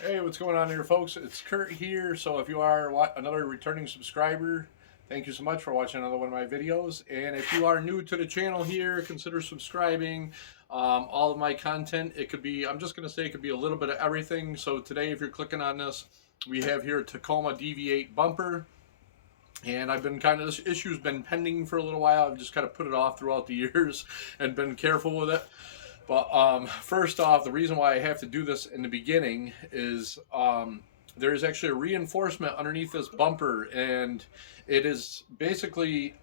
Hey, what's going on here, folks? It's Kurt here. So, if you are another returning subscriber, thank you so much for watching another one of my videos. And if you are new to the channel here, consider subscribing. All of my content, it could be, I'm just going to say it could be a little bit of everything. So, today, if you're clicking on this, we have here a Tacoma dv8 bumper. And I've been this issue's been pending for a little while. I've just kind of put it off throughout the years and been careful with it. But first off, the reason why I have to do this in the beginning is there is actually a reinforcement underneath this bumper, and it is basically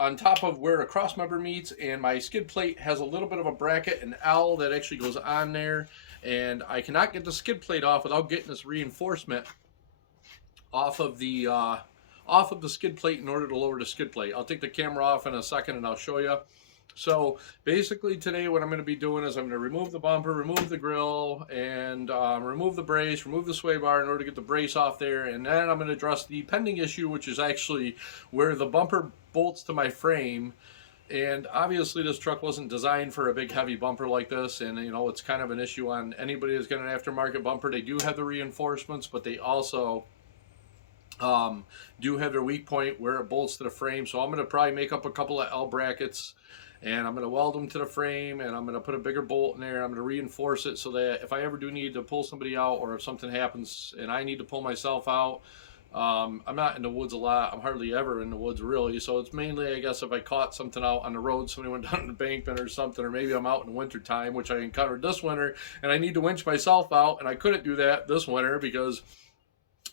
on top of where a cross member meets, and my skid plate has a little bit of a bracket, an L that actually goes on there, and I cannot get the skid plate off without getting this reinforcement off of the skid plate in order to lower the skid plate. I'll take the camera off in a second and I'll show you. So basically today what I'm going to be doing is I'm going to remove the bumper, remove the grill, and remove the brace, remove the sway bar in order to get the brace off there, and then I'm going to address the pending issue, which is actually where the bumper bolts to my frame. And obviously this truck wasn't designed for a big heavy bumper like this, and you know, it's kind of an issue on anybody that's got an aftermarket bumper. They do have the reinforcements, but they also do have their weak point where it bolts to the frame. So I'm going to probably make up a couple of L brackets, and I'm going to weld them to the frame, and I'm going to put a bigger bolt in there. I'm going to reinforce it so that if I ever do need to pull somebody out, or if something happens and I need to pull myself out, I'm not in the woods a lot. I'm hardly ever in the woods really, so it's mainly, I guess, if I caught something out on the road, somebody went down an embankment or something, or maybe I'm out in winter time, which I encountered this winter, and I need to winch myself out, and I couldn't do that this winter because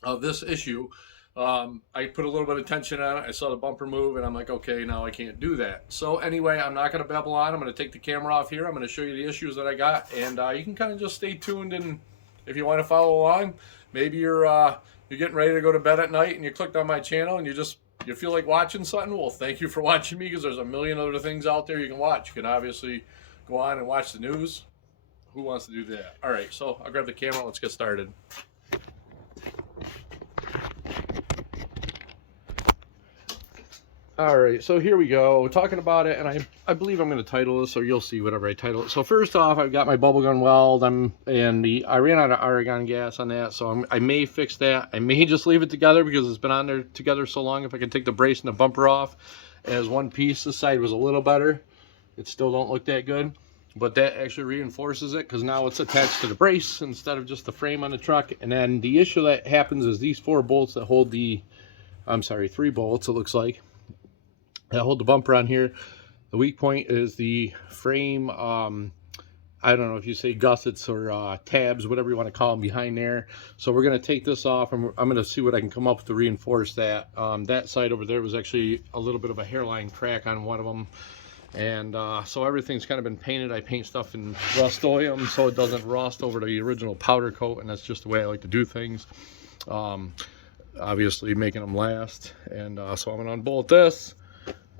of this issue. I put a little bit of tension on it. I saw the bumper move, and I'm like, okay, now I can't do that. So anyway, I'm not going to babble on. I'm going to take the camera off here. I'm going to show you the issues that I got, and you can kind of just stay tuned. And if you want to follow along, maybe you're getting ready to go to bed at night, and you clicked on my channel, and you feel like watching something. Well, thank you for watching me, because there's a million other things out there you can watch. You can obviously go on and watch the news. Who wants to do that? All right, so I'll grab the camera. Let's get started. All right, so here we go, talking about it, and I believe I'm going to title this, or you'll see whatever I title it. So first off, I've got my bubble gun weld. I ran out of argon gas on that, so I may fix that. I may just leave it together because it's been on there together so long. If I can take the brace and the bumper off as one piece, this side was a little better. It still don't look that good, but that actually reinforces it because now it's attached to the brace instead of just the frame on the truck. And then the issue that happens is these 4 bolts that hold the, I'm sorry, 3 bolts it looks like, that hold the bumper on here. The weak point is the frame, I don't know if you say gussets or tabs, whatever you want to call them, behind there. So we're going to take this off, and I'm going to see what I can come up with to reinforce that. That side over there was actually a little bit of a hairline crack on one of them, and so everything's kind of been painted. I paint stuff in Rust-Oleum so it doesn't rust over the original powder coat, and that's just the way I like to do things, obviously making them last. And so I'm going to unbolt this.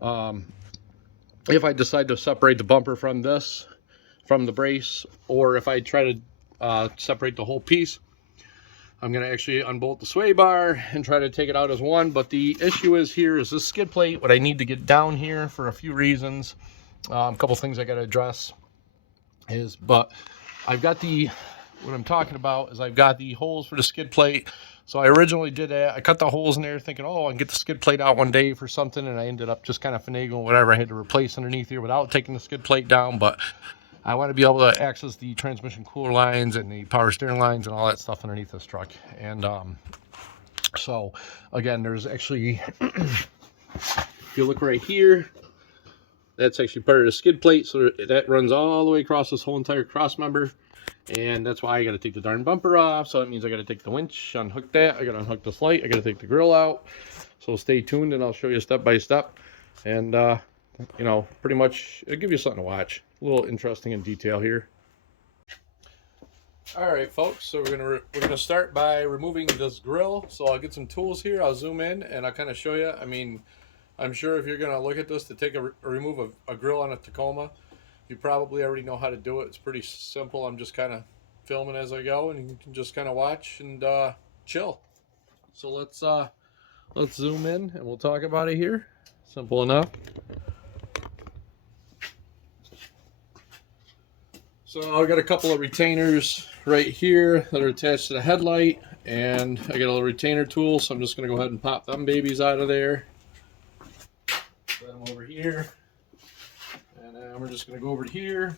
If I decide to separate the bumper from the brace, or if I try to separate the whole piece, I'm going to actually unbolt the sway bar and try to take it out as one. But the issue is here is this skid plate, what I need to get down here for a few reasons. A couple things I got to address is, but I've got what I'm talking about is I've got the holes for the skid plate. So I originally did that. I cut the holes in there thinking, oh, I can get the skid plate out one day for something, and I ended up just kind of finagling whatever I had to replace underneath here without taking the skid plate down. But I want to be able to access the transmission cooler lines and the power steering lines and all that stuff underneath this truck. And so again, there's actually, if you look right here, that's actually part of the skid plate. So that runs all the way across this whole entire cross member. And that's why I got to take the darn bumper off. So that means I got to take the winch, unhook that. I got to unhook this light. I got to take the grill out. So stay tuned, and I'll show you step by step. And, you know, pretty much it'll give you something to watch. A little interesting in detail here. All right, folks. So we're gonna start by removing this grill. So I'll get some tools here. I'll zoom in and I'll kind of show you. I mean, I'm sure if you're gonna look at this to take remove a grill on a Tacoma, you probably already know how to do it. It's pretty simple. I'm just kind of filming as I go, and you can just kind of watch and chill. So let's zoom in and we'll talk about it here. Simple enough. So I've got a couple of retainers right here that are attached to the headlight, and I got a little retainer tool, so I'm just going to go ahead and pop them babies out of there. Put them over here, and then we're just going to go over here,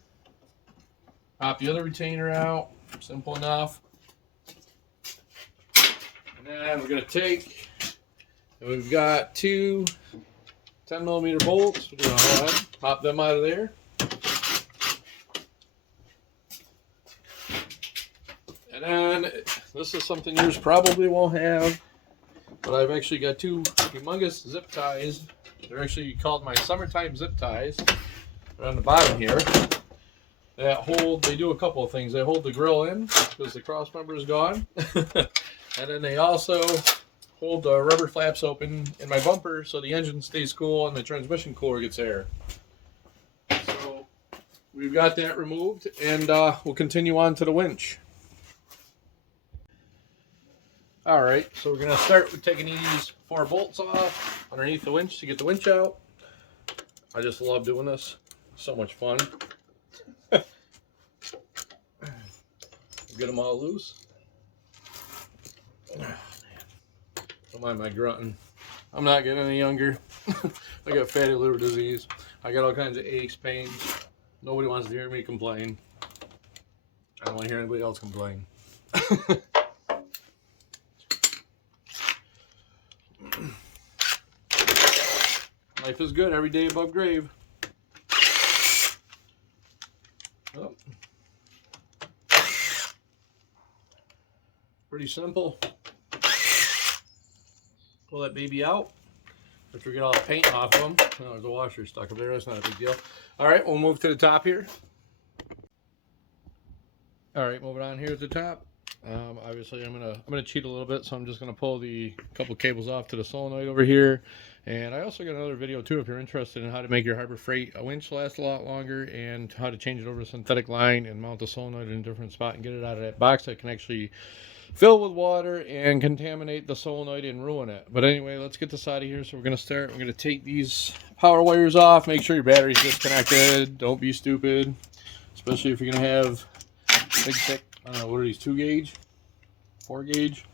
pop the other retainer out. Simple enough. And then we're going to take, and we've got two 10mm bolts. We're going to go ahead, pop them out of there. And then this is something yours probably won't have, but I've actually got two humongous zip ties. They're actually called my summertime zip ties. They're on the bottom here. That hold, they do a couple of things. They hold the grill in because the cross member is gone. And then they also hold the rubber flaps open in my bumper so the engine stays cool and the transmission cooler gets air. So we've got that removed, and we'll continue on to the winch. Alright, so we're going to start with taking these 4 bolts off underneath the winch to get the winch out. I just love doing this. So much fun. Get them all loose. Don't mind my grunting. I'm not getting any younger. I got fatty liver disease. I got all kinds of aches, pains. Nobody wants to hear me complain. I don't want to hear anybody else complain. Life is good every day above grave. Oh. Pretty simple. Pull that baby out. After we get all the paint off of them. Oh, there's a washer stuck up there. That's not a big deal. All right, we'll move to the top here. All right, moving on here at the top. Obviously, I'm gonna cheat a little bit, so I'm just gonna pull the couple cables off to the solenoid over here. And I also got another video too if you're interested in how to make your Harbor Freight a winch last a lot longer, and how to change it over to synthetic line and mount the solenoid in a different spot and get it out of that box that can actually fill with water and contaminate the solenoid and ruin it. But anyway, let's get this out of here. So we're gonna start. We're gonna take these power wires off. Make sure your battery's disconnected. Don't be stupid, especially if you're gonna have big thick, I don't know, what are these, 2 gauge, 4 gauge?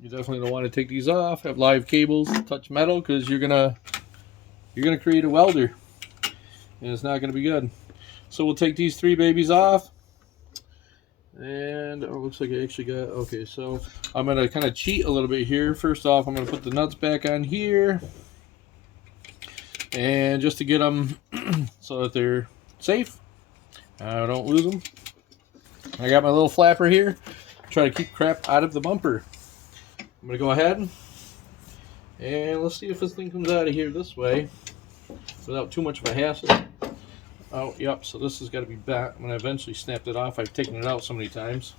You definitely don't want to take these off. Have live cables, touch metal, because you're gonna create a welder, and it's not gonna be good. So we'll take these 3 babies off, and oh, it looks like I actually got, okay, so I'm gonna kind of cheat a little bit here. First off, I'm gonna put the nuts back on here, and just to get them so that they're safe. I don't lose them. I got my little flapper here. Try to keep crap out of the bumper. I'm going to go ahead and let's see if this thing comes out of here this way without too much of a hassle. Oh, yep, so this has got to be back. I'm going to eventually snap it off. I've taken it out so many times.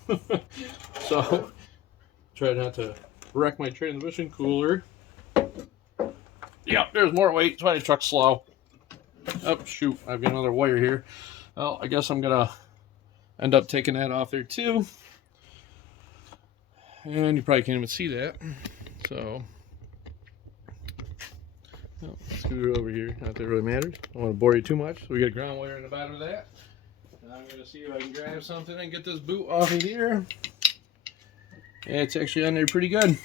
So, try not to wreck my transmission cooler. Yep, there's more weight. That's why the truck's slow. Oh, shoot, I've got another wire here. Well, I guess I'm going to end up taking that off there too. And you probably can't even see that. So, oh, scooter over here. Not that it really matters. I don't want to bore you too much. So we got a ground wire in the bottom of that. And I'm going to see if I can grab something and get this boot off of here. And it's actually on there pretty good.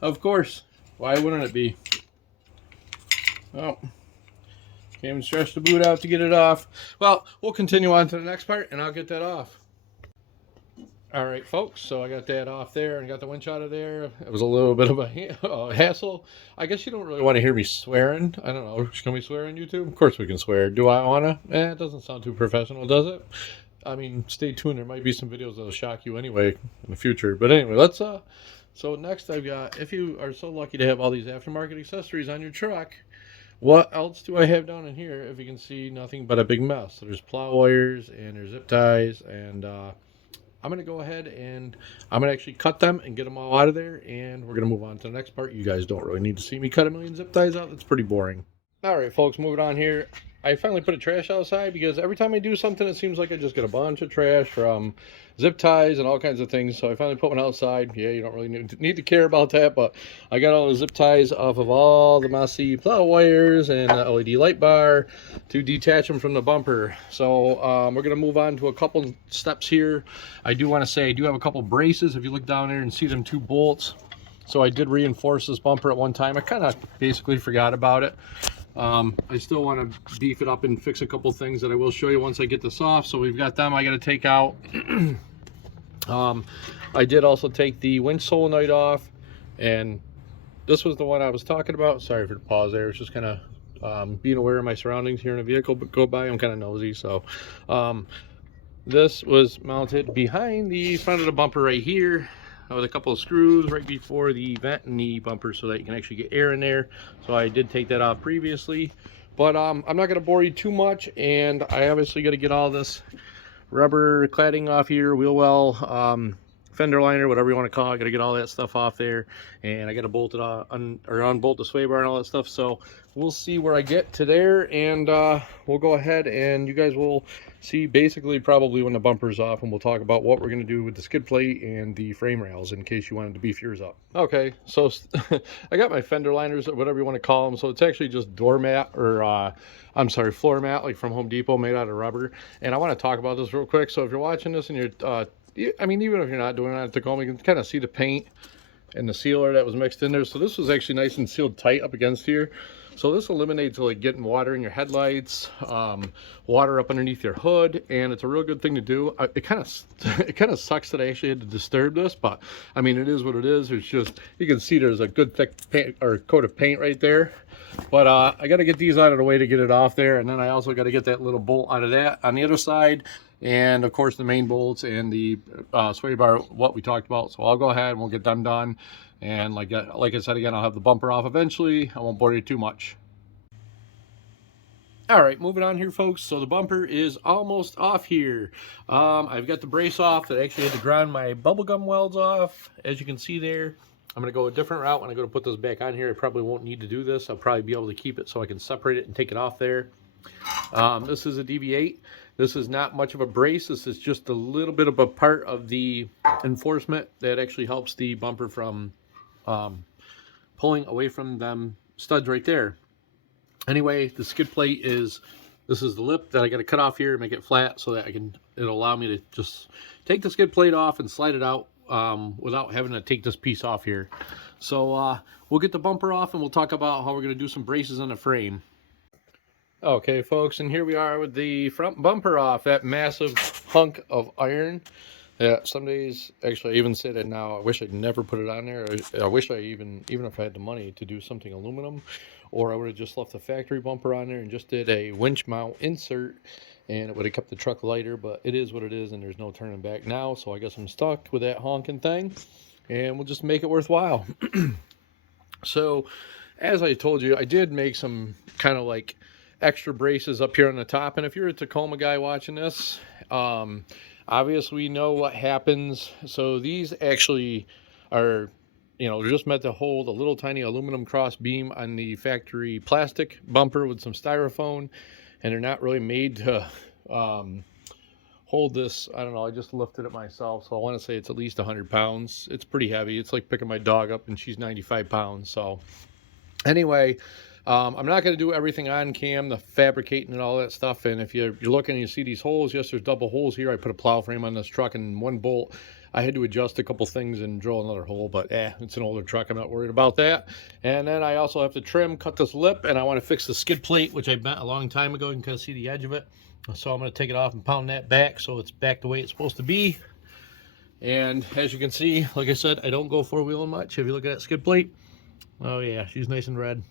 Of course. Why wouldn't it be? Oh. Can't even stretch the boot out to get it off. Well, we'll continue on to the next part, and I'll get that off. Alright, folks, so I got that off there and got the winch out of there. It was a little bit of a hassle. I guess you don't really want to hear me swearing. I don't know. Can we swear on YouTube? Of course we can swear. Do I want to? It doesn't sound too professional, does it? I mean, stay tuned. There might be some videos that'll shock you anyway in the future. But anyway, let's... So next I've got, if you are so lucky to have all these aftermarket accessories on your truck, what else do I have down in here? If you can see, nothing but a big mess. So there's plow wires and there's zip ties, and I'm going to go ahead and I'm going to actually cut them and get them all out of there, and we're going to move on to the next part. You guys don't really need to see me cut a million zip ties out. That's pretty boring. All right, folks, moving on here. I finally put a trash outside because every time I do something, it seems like I just get a bunch of trash from zip ties and all kinds of things. So I finally put one outside. Yeah, you don't really need to care about that, but I got all the zip ties off of all the messy plow wires and the LED light bar to detach them from the bumper. So we're going to move on to a couple steps here. I do want to say I do have a couple braces. If you look down there and see them 2 bolts. So I did reinforce this bumper at one time. I kind of basically forgot about it. I still want to beef it up and fix a couple things that I will show you once I get this off. So we've got them I got to take out. I did also take the winch solenoid off, and this was the one I was talking about. Sorry for the pause there. It's just kind of being aware of my surroundings here in a vehicle go by. I'm kind of nosy. So this was mounted behind the front of the bumper right here, with a couple of screws right before the vent in the bumper so that you can actually get air in there. So I did take that off previously, but I'm not going to bore you too much, and I obviously got to get all this rubber cladding off here, wheel well, fender liner, whatever you want to call it. I got to get all that stuff off there, and I got to bolt it on, or unbolt the sway bar and all that stuff. So we'll see where I get to there, and we'll go ahead and you guys will see basically probably when the bumper's off, and we'll talk about what we're going to do with the skid plate and the frame rails in case you wanted to beef yours up. Okay, so I got my fender liners, or whatever you want to call them. So it's actually just doormat, or I'm sorry, floor mat, like from Home Depot, made out of rubber. And I want to talk about this real quick. So if you're watching this and you're I mean, even if you're not doing it at Tacoma, you can kind of see the paint and the sealer that was mixed in there. So this was actually nice and sealed tight up against here. So this eliminates like getting water in your headlights, water up underneath your hood, and it's a real good thing to do. It kind of sucks that I actually had to disturb this, but I mean, it is what it is. It's just, you can see there's a good thick paint or coat of paint right there. But I got to get these out of the way to get it off there, and then I also got to get that little bolt out of that on the other side, and of course the main bolts and the sway bar, what we talked about. So I'll go ahead and we'll get them done, and like I said again, I'll have the bumper off eventually. I won't bore you too much. All right, moving on here, folks. So the bumper is almost off here. I've got the brace off that I actually had to ground my bubblegum welds off, as you can see there. I'm going to go a different route when I go to put this back on here. I probably won't need to do this. I'll probably be able to keep it so I can separate it and take it off there. This is a dv8. This is not much of a brace. This is just a little bit of a part of the enforcement that actually helps the bumper from pulling away from them studs right there. Anyway, the skid plate is, this is the lip that I got to cut off here and make it flat so that it'll allow me to just take the skid plate off and slide it out without having to take this piece off here. So we'll get the bumper off and we'll talk about how we're going to do some braces on the frame. Okay, folks, and here we are with the front bumper off, that massive hunk of iron. Yeah, some days, actually, I even say that now, I wish I'd never put it on there. I wish I even if I had the money to do something aluminum, or I would have just left the factory bumper on there and just did a winch mount insert, and it would have kept the truck lighter. But it is what it is, and there's no turning back now, so I guess I'm stuck with that honking thing, and we'll just make it worthwhile. So, as I told you, I did make some kind of like extra braces up here on the top, and if you're a Tacoma guy watching this, obviously we know what happens. So these actually are, you know, they're just meant to hold a little tiny aluminum cross beam on the factory plastic bumper with some styrofoam, and they're not really made to hold this. I don't know, I just lifted it myself, so I want to say it's at least 100 pounds. It's pretty heavy. It's like picking my dog up, and she's 95 pounds. So anyway, I'm not going to do everything on cam, the fabricating and all that stuff. And if you're looking and you see these holes, yes, there's double holes here. I put a plow frame on this truck, and one bolt, I had to adjust a couple things and drill another hole, but it's an older truck. I'm not worried about that. And then I also have to cut this lip, and I want to fix the skid plate, which I bent a long time ago. You can kind of see the edge of it. So I'm going to take it off and pound that back so it's back the way it's supposed to be. And as you can see, like I said, I don't go four-wheeling much. If you look at that skid plate, oh yeah, she's nice and red.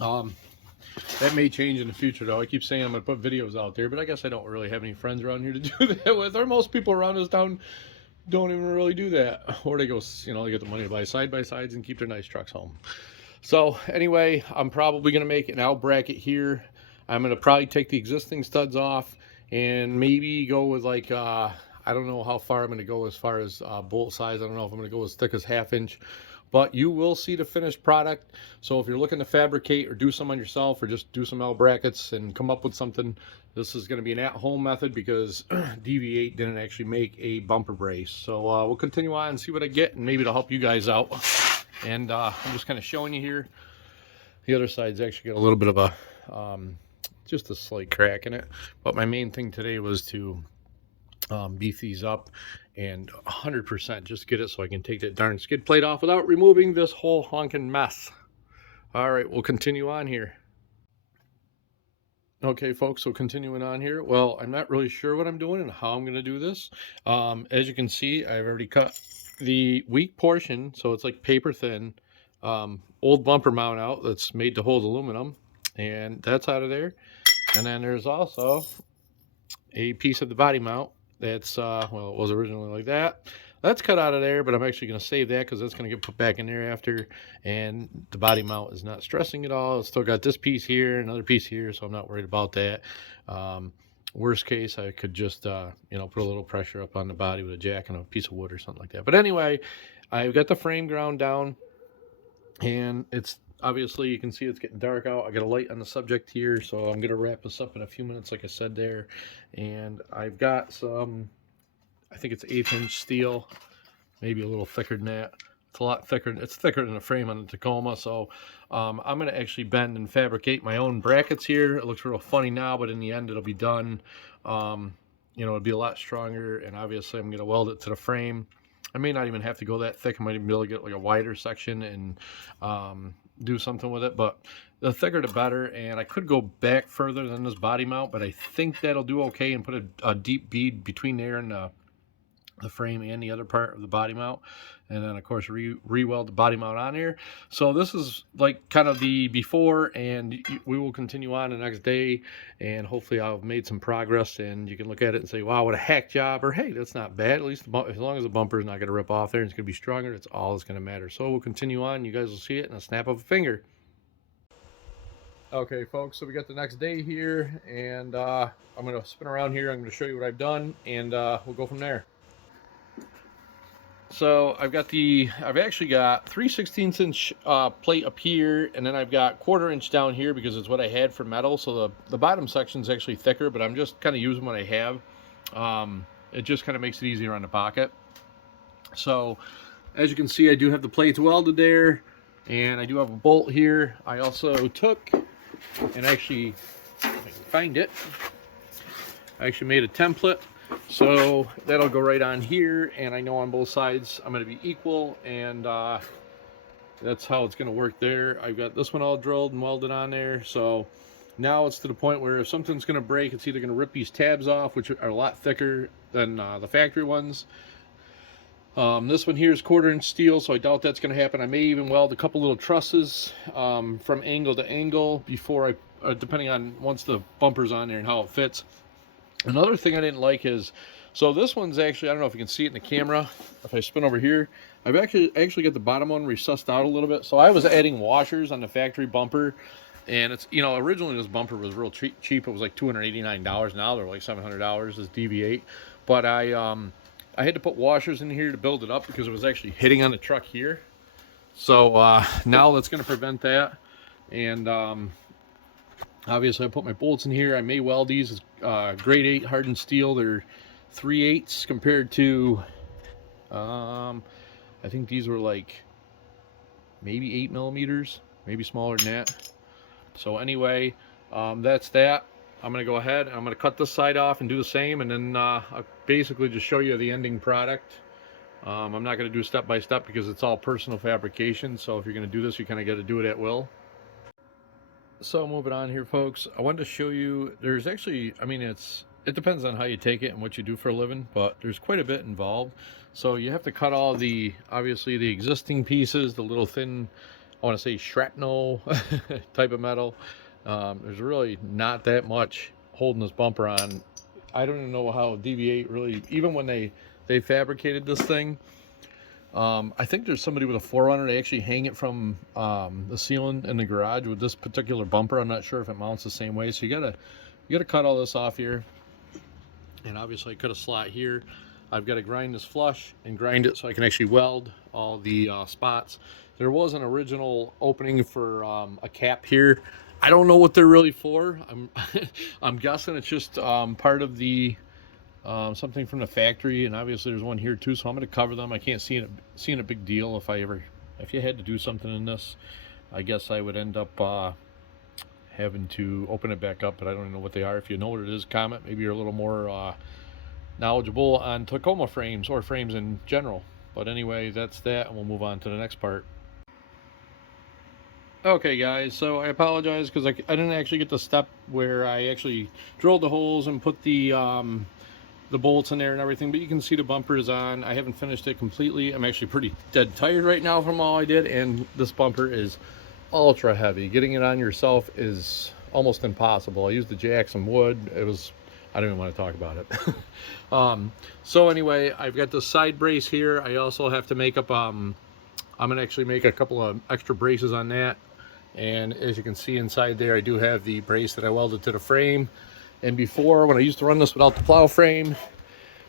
That may change in the future, though. I keep saying I'm going to put videos out there, but I guess I don't really have any friends around here to do that with, or most people around this town don't even really do that, or they go, you know, they get the money to buy side-by-sides and keep their nice trucks home. So anyway, I'm probably going to make an out bracket here. I'm going to probably take the existing studs off and maybe go with like, I don't know how far I'm going to go as far as bolt size. I don't know if I'm going to go as thick as 1/2 inch but you will see the finished product. So if you're looking to fabricate or do some on yourself, or just do some L brackets and come up with something, this is going to be an at-home method, because dv8 didn't actually make a bumper brace. So we'll continue on and see what I get, and maybe it'll help you guys out. And I'm just kind of showing you here. The other side's actually got a little bit of a just a slight crack in it, but my main thing today was to beef these up and 100% just get it so I can take that darn skid plate off without removing this whole honking mess. All right, we'll continue on here. Okay, folks, so continuing on here. Well, I'm not really sure what I'm doing and how I'm going to do this. As you can see, I've already cut the weak portion, so it's like paper thin, old bumper mount out that's made to hold aluminum, and that's out of there. And then there's also a piece of the body mount that's well, it was originally like that. That's cut out of there, but I'm actually going to save that because that's going to get put back in there after. And the body mount is not stressing at all. It's still got this piece here, another piece here, so I'm not worried about that. Worst case, I could just you know, put a little pressure up on the body with a jack and a piece of wood or something like that. But anyway, I've got the frame ground down, and it's obviously, you can see it's getting dark out. I got a light on the subject here, so I'm going to wrap this up in a few minutes, like I said there. And I've got some, I think it's 1/8 inch steel, maybe a little thicker than that. It's a lot thicker. It's thicker than the frame on the Tacoma. So I'm going to actually bend and fabricate my own brackets here. It looks real funny now, but in the end, it'll be done. You know, it'll be a lot stronger. And obviously, I'm going to weld it to the frame. I may not even have to go that thick. I might even be able to get like a wider section and do something with it, but the thicker the better. And I could go back further than this body mount, but I think that'll do okay, and put a deep bead between there and the frame and the other part of the body mount, and then of course re-weld the body mount on here. So this is like kind of the before, and we will continue on the next day, and hopefully I've made some progress, and you can look at it and say, wow, what a hack job, or hey, that's not bad. At least as long as the bumper is not going to rip off there and it's going to be stronger, that's all that's going to matter. So we'll continue on. You guys will see it in a snap of a finger. Okay, folks, so we got the next day here, and I'm going to spin around here. I'm going to show you what I've done, and we'll go from there. So I've actually got 3/16 inch plate up here, and then I've got 1/4 inch down here because it's what I had for metal. So the bottom section is actually thicker, but I'm just kind of using what I have. It just kind of makes it easier on the pocket. So as you can see, I do have the plates welded there, and I do have a bolt here. I also took and actually, if I can find it, I actually made a template. So that'll go right on here, and I know on both sides I'm going to be equal, and that's how it's going to work there. I've got this one all drilled and welded on there. So now it's to the point where if something's going to break, it's either going to rip these tabs off, which are a lot thicker than the factory ones. This one here is 1/4 inch steel, so I doubt that's going to happen. I may even weld a couple little trusses from angle to angle before depending on once the bumper's on there and how it fits. Another thing I didn't like is, so this one's actually, I don't know if you can see it in the camera, if I spin over here, I've actually got the bottom one recessed out a little bit. So I was adding washers on the factory bumper, and it's, you know, originally this bumper was real cheap. It was like $289. Now they're like $700, this dv8. But I had to put washers in here to build it up because it was actually hitting on the truck here. So now that's going to prevent that. And obviously I put my bolts in here. I may weld these as grade 8 hardened steel. They're 3/8 compared to I think these were like maybe 8 millimeters, maybe smaller than that. So anyway, that's that. I'm gonna go ahead and I'm gonna cut this side off and do the same, and then I'll basically just show you the ending product. I'm not gonna do step by step because it's all personal fabrication, so if you're gonna do this, you kind of got to do it at will. So moving on here, folks, I wanted to show you, there's actually, I mean, it depends on how you take it and what you do for a living, but there's quite a bit involved. So you have to cut all the, obviously the existing pieces, the little thin, I want to say shrapnel type of metal. There's really not that much holding this bumper on. I don't even know how dv8 really, even when they fabricated this thing, I think there's somebody with a 4runner. They actually hang it from the ceiling in the garage with this particular bumper. I'm not sure if it mounts the same way. So you gotta cut all this off here. And obviously I cut a slot here. I've got to grind this flush and grind it so I can actually weld all the spots. There was an original opening for a cap here. I don't know what they're really for. I'm guessing it's just part of the something from the factory, and obviously there's one here too. So I'm going to cover them. I can't see it a big deal if you had to do something in this. I guess I would end up having to open it back up, but I don't even know what they are. If you know what it is, comment. Maybe you're a little more knowledgeable on Tacoma frames or frames in general. But anyway, that's that, and we'll move on to the next part. Okay guys, so I apologize because I didn't actually get the step where I actually drilled the holes and put the bolts in there and everything, but you can see the bumper is on. I haven't finished it completely. I'm actually pretty dead tired right now from all I did, and this bumper is ultra heavy. Getting it on yourself is almost impossible. I used the jack, some wood. I don't even want to talk about it. So anyway, I've got the side brace here. I also have to make up, I'm gonna actually make a couple of extra braces on that. And as you can see inside there, I do have the brace that I welded to the frame. And before, when I used to run this without the plow frame,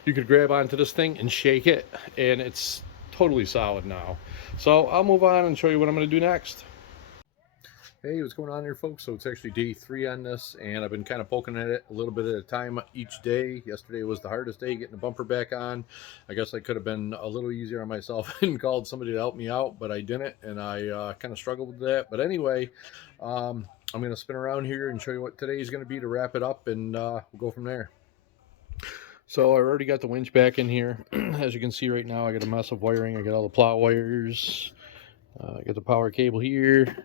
you could grab onto this thing and shake it, and it's totally solid now. So I'll move on and show you what I'm going to do next. Hey, what's going on here, folks? So it's actually day 3 on this, and I've been kind of poking at it a little bit at a time each day. Yesterday was the hardest day, getting the bumper back on. I guess I could have been a little easier on myself and called somebody to help me out, but I didn't, and I kind of struggled with that. But anyway, I'm going to spin around here and show you what today is going to be to wrap it up, and we'll go from there. So I already got the winch back in here. As you can see right now, I got a mess of wiring. I got all the plow wires. I got the power cable here.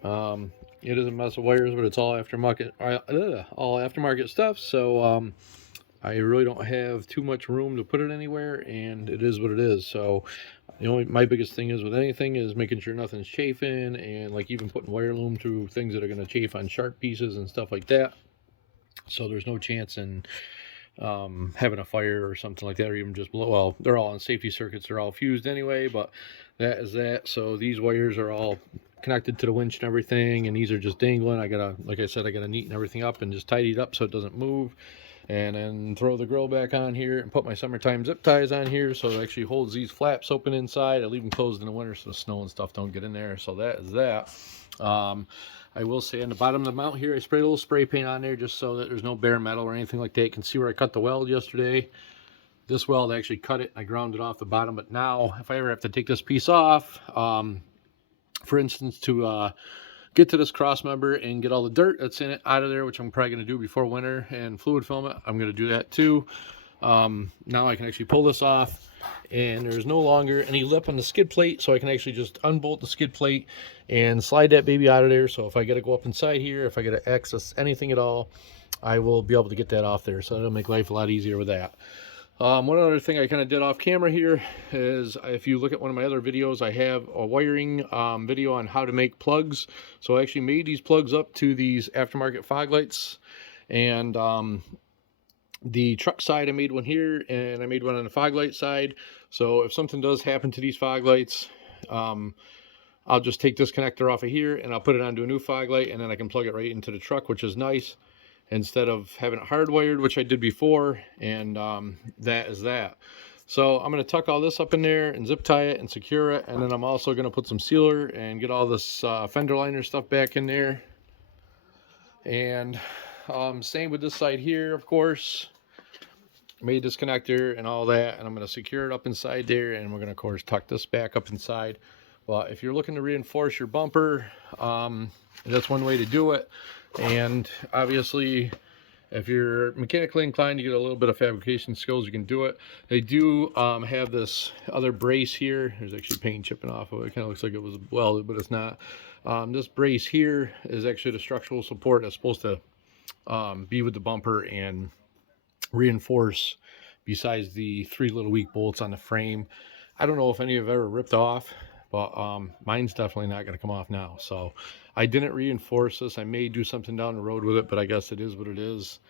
It is a mess of wires, but it's all aftermarket stuff. So I really don't have too much room to put it anywhere, and it is what it is. So my biggest thing is with anything is making sure nothing's chafing, and like even putting wire loom through things that are going to chafe on sharp pieces and stuff like that. So there's no chance in having a fire or something like that, or even just blow. Well, they're all on safety circuits, they're all fused anyway, but that is that. So these wires are all connected to the winch and everything, and these are just dangling. Like I said, I gotta neaten everything up and just tidy it up so it doesn't move, and then throw the grill back on here and put my summertime zip ties on here so it actually holds these flaps open inside. I leave them closed in the winter so the snow and stuff don't get in there. So that is that. I will say on the bottom of the mount here, I sprayed a little spray paint on there just so that there's no bare metal or anything like that. You can see where I cut the weld yesterday. This weld, I actually cut it, I ground it off the bottom, but now if I ever have to take this piece off, for instance, to get to this cross member and get all the dirt that's in it out of there, which I'm probably going to do before winter, and fluid film it, I'm going to do that too. Now I can actually pull this off, and there's no longer any lip on the skid plate, so I can actually just unbolt the skid plate and slide that baby out of there. So if I got to go up inside here, if I got to access anything at all, I will be able to get that off there. So it'll make life a lot easier with that. One other thing I kind of did off camera here is, if you look at one of my other videos, I have a wiring video on how to make plugs. So I actually made these plugs up to these aftermarket fog lights, and the truck side I made one here, and I made one on the fog light side. So if something does happen to these fog lights, I'll just take this connector off of here and I'll put it onto a new fog light, and then I can plug it right into the truck, which is nice, instead of having it hardwired, which I did before. And that is that. So I'm going to tuck all this up in there and zip tie it and secure it, and then I'm also going to put some sealer and get all this fender liner stuff back in there. And same with this side here, of course. Made this connector and all that, and I'm going to secure it up inside there, and we're going to, of course, tuck this back up inside. But if you're looking to reinforce your bumper, that's one way to do it. And obviously, if you're mechanically inclined to get a little bit of fabrication skills, you can do it. They do have this other brace here. There's actually paint chipping off of it. It kind of looks like it was welded, but it's not. This brace here is actually the structural support that's supposed to be with the bumper and reinforce, besides the 3 little weak bolts on the frame. I don't know if any have ever ripped off, but mine's definitely not going to come off now. So I didn't reinforce this. I may do something down the road with it, but I guess it is what it is,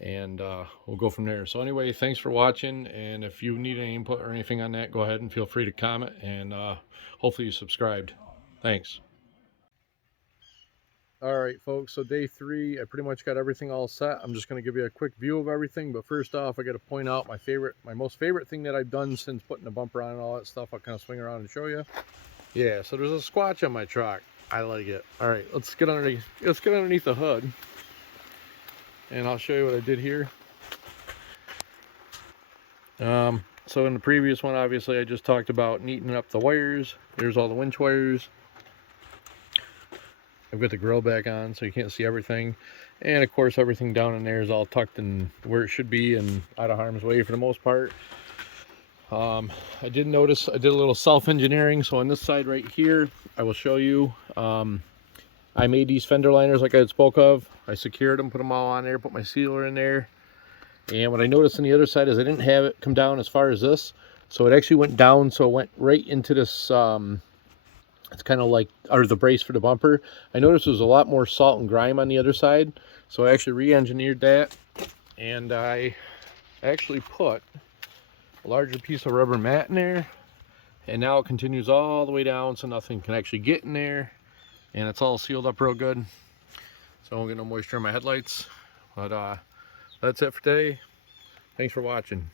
and we'll go from there. So anyway, thanks for watching, and if you need any input or anything on that, go ahead and feel free to comment, and hopefully you subscribed. Thanks. All right, folks, so day 3, I pretty much got everything all set. I'm just going to give you a quick view of everything, but first off, I got to point out my most favorite thing that I've done since putting the bumper on and all that stuff. I'll kind of swing around and show you. Yeah, so there's a squatch on my truck. I like it. All right, let's get underneath the hood, and I'll show you what I did here. So in the previous one, obviously, I just talked about neatening up the wires. There's all the winch wires. I've got the grill back on, so you can't see everything. And of course, everything down in there is all tucked in where it should be and out of harm's way for the most part. I did notice I did a little self-engineering. So on this side right here, I will show you. I made these fender liners like I had spoke of. I secured them, put them all on there, put my sealer in there. And what I noticed on the other side is I didn't have it come down as far as this. So it actually went down, so it went right into this, it's kind of like, or the brace for the bumper. I noticed there was a lot more salt and grime on the other side. So I actually re-engineered that. And I actually put a larger piece of rubber mat in there. And now it continues all the way down, so nothing can actually get in there. And it's all sealed up real good. So I won't get no moisture in my headlights. But that's it for today. Thanks for watching.